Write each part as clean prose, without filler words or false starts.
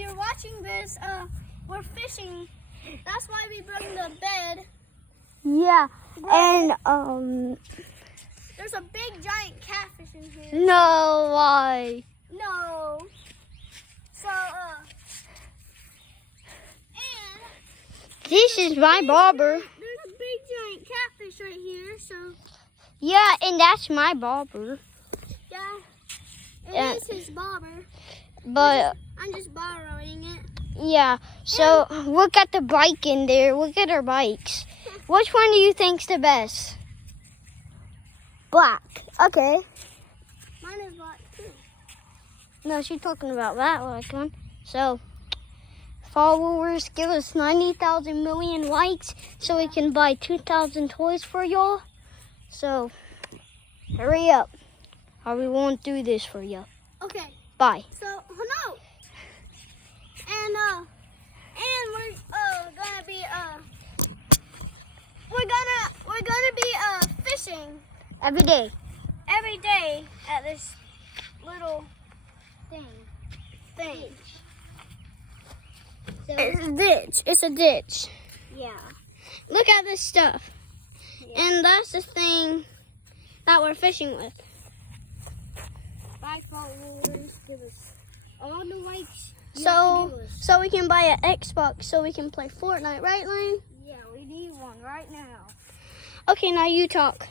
you're watching this, we're fishing. That's why we bring the bed. Yeah, and There's a big giant catfish in here. no, why? No. So, and This is my bobber. there's a big giant catfish right here, so Yeah, and that's my bobber. yeah. Yeah. It is his bobber. But I'm just borrowing it. yeah, so look at the bike in there. Look at our bikes. Which one do you think's the best? Black. Okay. Mine is black too. No, she's talking about that black one. So, followers, give us 90,000 million likes so we can buy 2,000 toys for y'all. So, hurry up, or we won't do this for you. Okay. Bye. So, oh no. And we're gonna be fishing Every day. every day at this little thing. So, It's a ditch. It's a ditch. yeah. Look at this stuff. Yeah. And that's the thing that we're fishing with. Bye, followers. Give us all the likes you have to give us. So we can buy an Xbox so we can play Fortnite, right, Lane? Yeah, we need one right now. Okay, now you talk.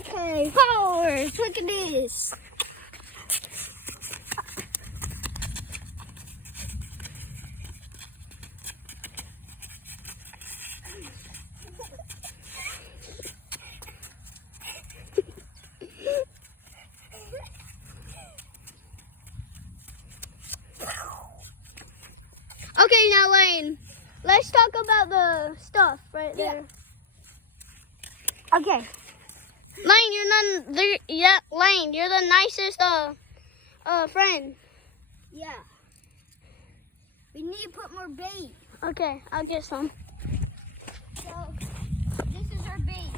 Okay, followers, look at this. Okay, now Lane, let's talk about the stuff right there. Okay. Lane, Lane, you're the nicest friend. Yeah. We need to put more bait. Okay, I'll get some. So, this is our bait.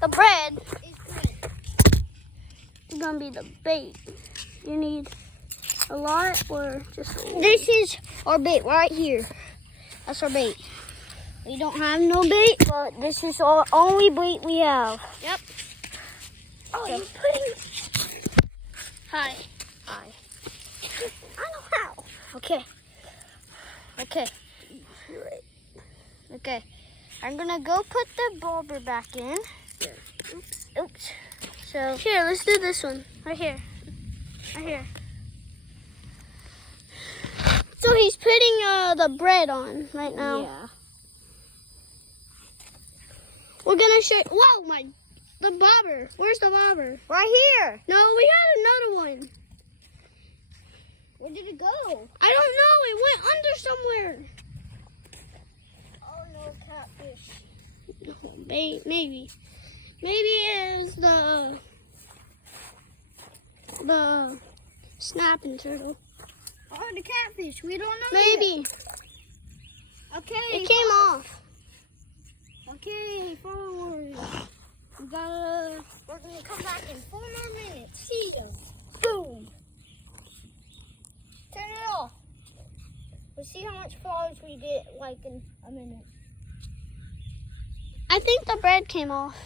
The bread It's great. is gonna be the bait. You need a lot or just a little? This is Our bait right here. That's our bait. We don't have no bait, but this is our only bait we have. Yep. Oh, So- you're putting. Hi. Hi. I know how. Okay. Okay. Okay. I'm gonna go put the bobber back in. Oops. So here, let's do this one. Right here. Right here. So he's putting the bread on right now. Yeah. We're gonna show. Whoa, the bobber. Where's the bobber? Right here. No, we had another one. Where did it go? I don't know. It went under somewhere. Oh no, catfish. Maybe. Maybe it is the snapping turtle. Oh, the catfish. We don't know. Maybe. Yet. Okay. It came off. Okay, followers. We're gonna come back in 4 more minutes. See ya. Boom. Turn it off. We'll see how much followers we get like in a minute. I think the bread came off.